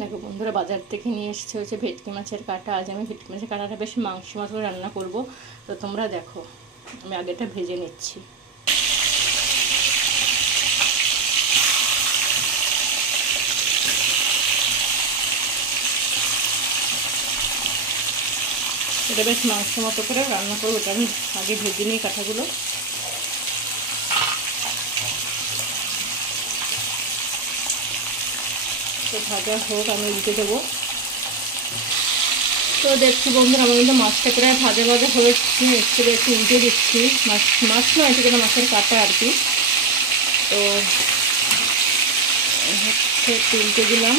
দেখো বন্ধুরা, বাজার থেকে নিয়ে এসেছে হচ্ছে ভেটকি মাছের কাঁটা। আজ আমি ভেটকি মাছের কাঁটাটা বেশ মাংস মাছ করে রান্না করব। তো তোমরা দেখো, আমি আগেটা ভেজে নিচ্ছি। এটা বেশ মাংস মতো করে রান্না করবো, এটা আমি আগে ভেজে নিই কাঁটাগুলো। তো ভাজা হোক, আমি উল্টে দেবো। তো দেখছি বন্ধুরা, আমি কিন্তু মাছটা প্রায় ভাজা ভাজা হয়ে এসছে, একটু উল্টে দিচ্ছি। মাছ নয়, সেটা মাছের কাঁটা আর কি। তো হচ্ছে একটু উল্টে দিলাম,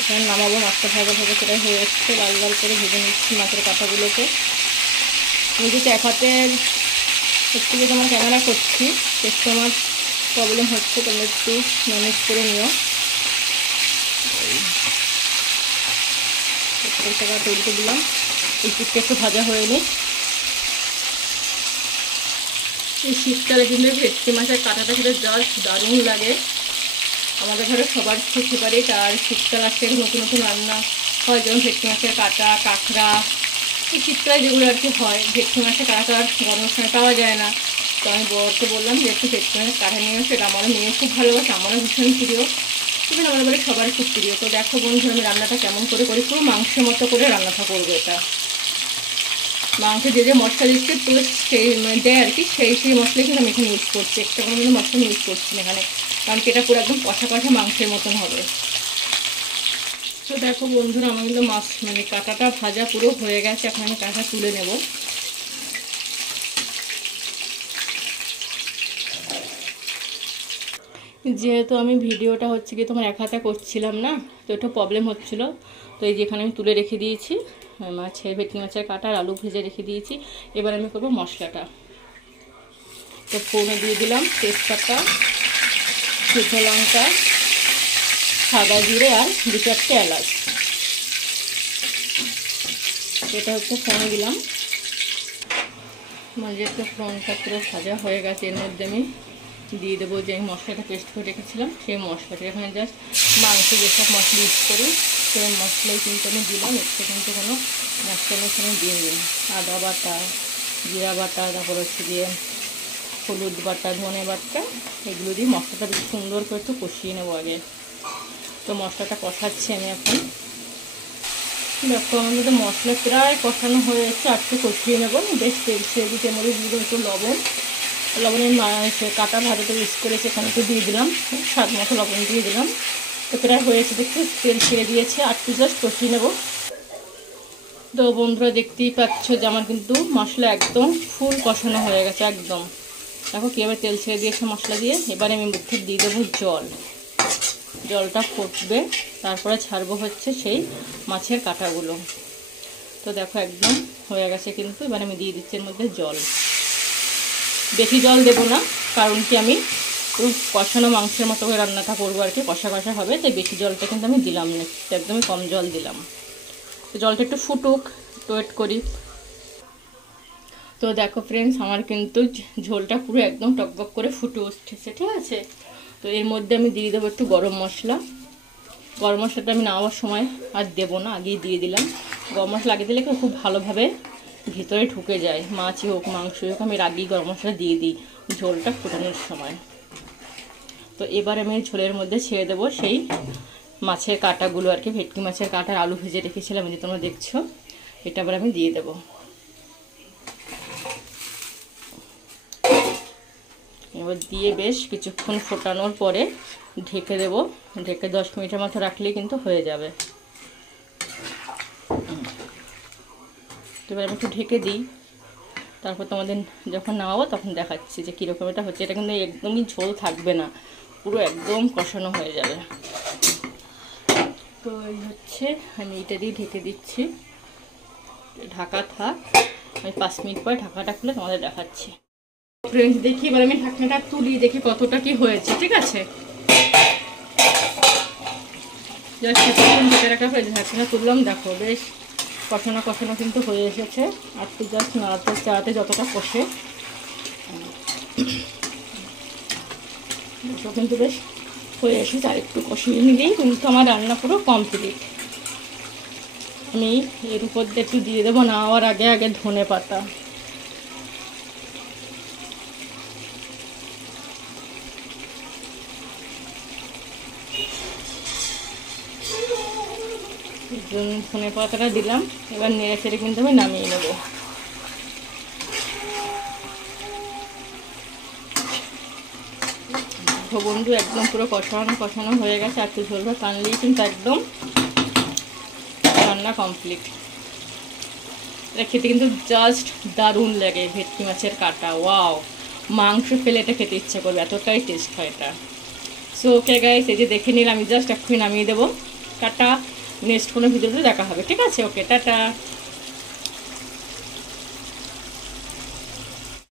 এখানে নামাবো। মাছটা ভাজা ভাজা করে হয়ে এসছে, লাল লাল করে ভেজে নিচ্ছি মাছের কাঁটাগুলোকে। আমি যেহেতু এক হাতের একটু যেহেতু আমার ক্যামেরা করছি, একটু আমার প্রবলেম হচ্ছে, তোমরা একটু ম্যানেজ করে নিও। টাকা উল্টে দিলাম, এই পিঠটা একটু ভাজা হয়ে নিই। এই শীতকালে কিন্তু ভেটকি মাছের কাঁটাটা খেতে জাস্ট দারুণ লাগে। আমাদের ঘরে সবার খুব ফেভারিট। আর শীতকাল আসলে নতুন নতুন রান্না হয়, যেমন ভেটকি মাছের কাঁটা, কাঁকড়া। এই শীতকালে যেগুলো আর কি হয়, ভেটকি মাছের কাঁটা তো আর গরমের সময় পাওয়া যায় না। তো আমি বরকে বললাম যে একটু ভেটকি মাছের কাঁটা নিয়ে আসে। এটা আমারও মেয়ে খুব ভালোবাসে, আমারও ভীষণ প্রিয়, কিন্তু আমাদের বাড়ি সবার খুব প্রিয়। তো দেখো বন্ধু, আমি রান্নাটা কেমন করে করি, পুরো মাংসের মতো করে রান্নাটা করবো। এটা মাংসে যে যে মশলা দিচ্ছে তো সেই দেয় আর কি, সেই মশলাই কিন্তু আমি এখানে ইউজ করছি। একটা কোনো কিন্তু মশলা আমি ইউজ করছি না এখানে, কারণ কি এটা পুরো একদম কষা কষা মাংসের মতন হবে। তো দেখো বন্ধুরা, আমার কিন্তু মাছ কাঁটাটা ভাজা পুরো হয়ে গেছে। এখন আমি কাঁটা তুলে নেব। যেহেতু আমি ভিডিওটা হচ্ছে কি তোমার এক হাতে করছিলাম না, তো একটু প্রবলেম হচ্ছিলো। তো এই যেখানে আমি তুলে রেখে দিয়েছি ভেটকি মাছের কাঁটা আর আলু ভেজে রেখে দিয়েছি। এবার আমি করবো মশলাটা। তো ফোড়নে দিয়ে দিলাম তেজপাতা, শুকনো লঙ্কা, সাদা জিরে আর 2-4টে এলাচ। এটা হচ্ছে ফোড়নে দিলাম। যেহেতু ফোড়নটা পুরো ভাজা হয়ে গেছে, এর মধ্যে আমি দিয়ে দেবো যে মশলাটা পেস্ট করে রেখেছিলাম, সেই মশলাটা। এখানে জাস্ট মাংস যেসব মশলা ইউজ করি সেই মশলাই কিন্তু আমি দিলাম। এতে কিন্তু কোনো মশলা এখানে দিয়ে দিই। আদা বাটা, জিরা বাটা, তারপর হচ্ছে দিয়ে হলুদ বাটা, ধনে বাটা, এগুলো দিয়ে মশলাটা বেশ সুন্দর করে একটু কষিয়ে নেবো আগে। তো মশলাটা কষাচ্ছি আমি এখন। দেখো আমাদের তো মশলা প্রায় কষানো হয়ে যাচ্ছে, আর একটু কষিয়ে নেবো। বেশ তেল ছেড়ে দিতে মধ্যে দিয়ে দেবো একটু লবণের কাঁটা ভাজাতে ইউজ করেছে, এখানে একটু দিয়ে দিলাম, স্বাদ মতো লবণ দিয়ে দিলাম। তো প্রায় হয়েছে, দেখতে তেল ছেড়ে দিয়েছে, আর একটু জাস্ট কষিয়ে নেবো। তো বন্ধুরা দেখতেই পাচ্ছ যে আমার কিন্তু মশলা একদম ফুল কষানো হয়ে গেছে একদম। দেখো কীভাবে তেল ছেড়ে দিয়েছে মশলা দিয়ে। এবারে আমি মুখে দিয়ে দেবো জল। জলটা ফুটবে, তারপরে ছাড়বো হচ্ছে সেই মাছের কাঁটাগুলো। তো দেখো একদম হয়ে গেছে কিন্তু। এবার আমি দিয়ে দিচ্ছি এর মধ্যে জল। বেশি জল দেবো না, কারণ কি আমি পুরো কষানো মাংসের মতো করে রান্নাটা করবো আর কি, কষা কষা হবে। তাই বেশি জলটা কিন্তু আমি দিলাম না, একদমই কম জল দিলাম। তো জলটা একটু ফুটুক, তো ওয়েট করি। তো দেখো ফ্রেন্ডস, আমার কিন্তু ঝোলটা পুরো একদম টকবক করে ফুটে উঠেছে, ঠিক আছে। তো এর মধ্যে আমি দিয়ে দেবো একটু গরম মশলা। গরম মশলাটা আমি নামাবার সময় আর দেবো না, আগেই দিয়ে দিলাম। গরম মশলা আগে দিলে খুব ভালোভাবে ভিতরে ঢুকে যায়, মাছই হোক মাংসই হোক। আমি আগেই গরম মশলা দিয়ে দিই ঝোলটা ফোটানোর সময়। তো এবার আমি ঝোলের মধ্যে ছেড়ে দেবো সেই মাছের কাঁটাগুলো আর কি, ভেটকি মাছের কাঁটার আলু ভেজে রেখেছিলাম যে তোমরা দেখছো। এটা আবার আমি দিয়ে দেবো। এবার দিয়ে বেশ কিছুক্ষণ ফোটানোর পরে ঢেকে দেবো। ঢেকে 10 মিনিটের মতো রাখলেই কিন্তু হয়ে যাবে। এবার আমি একটু ঢেকে দিই, তারপর তোমাদের যখন নামাবো তখন দেখাচ্ছি যে কীরকম এটা হচ্ছে। এটা কিন্তু একদমই ঝোল থাকবে না, পুরো একদম কষানো হয়ে যাবে। তো এই হচ্ছে, আমি এটা দিয়ে ঢেকে দিচ্ছি। ঢাকা থাক, আমি 5 মিনিট পরে ঢাকাটা খুলে তোমাদের দেখাচ্ছি। ফ্রেন্ডস দেখি এবার আমি ঢাকনাটা তুলি, দেখি কতটা কি হয়েছে, ঠিক আছে। জাস্ট কিছুক্ষণ ঢেকে রাখা হয়েছে, ঢাকনা তুললাম। দেখো বেশ কষানো কষানো কিন্তু হয়ে এসেছে। আর একটু জাস্ট নাড়াতে চাড়াতে যতটা কষে কিন্তু বেশ হয়ে এসেছে, আর একটু কষিয়ে নিলেই কিন্তু আমার রান্না পুরো কমপ্লিট। আমি এর উপর দিয়ে একটু দিয়ে দেবো নেওয়ার আগে আগে ধনে পাতা। ধনে পাতাটা দিলাম, এবার নেড়ে চেড়ে কিন্তু আমি নামিয়ে নেব। বন্ধু একদম পুরো কষানো হয়ে গেছে, আর একটু ঝোলটা টানলেই কিন্তু একদম রান্না কমপ্লিট। এটা খেতে কিন্তু জাস্ট দারুণ লাগে, ভেটকি মাছের কাটা। ওয়াও, মাংস ফেলে এটা খেতে ইচ্ছা করবে, এতটাই টেস্ট হয় এটা। সো ওকে গাইস, এই যে দেখে নিলাম, আমি জাস্ট এক্ষুনি নামিয়ে দেবো। টাটা, নেক্সট কোনো ভিডিওতে দেখা হবে, ঠিক আছে? ওকে, টাটা।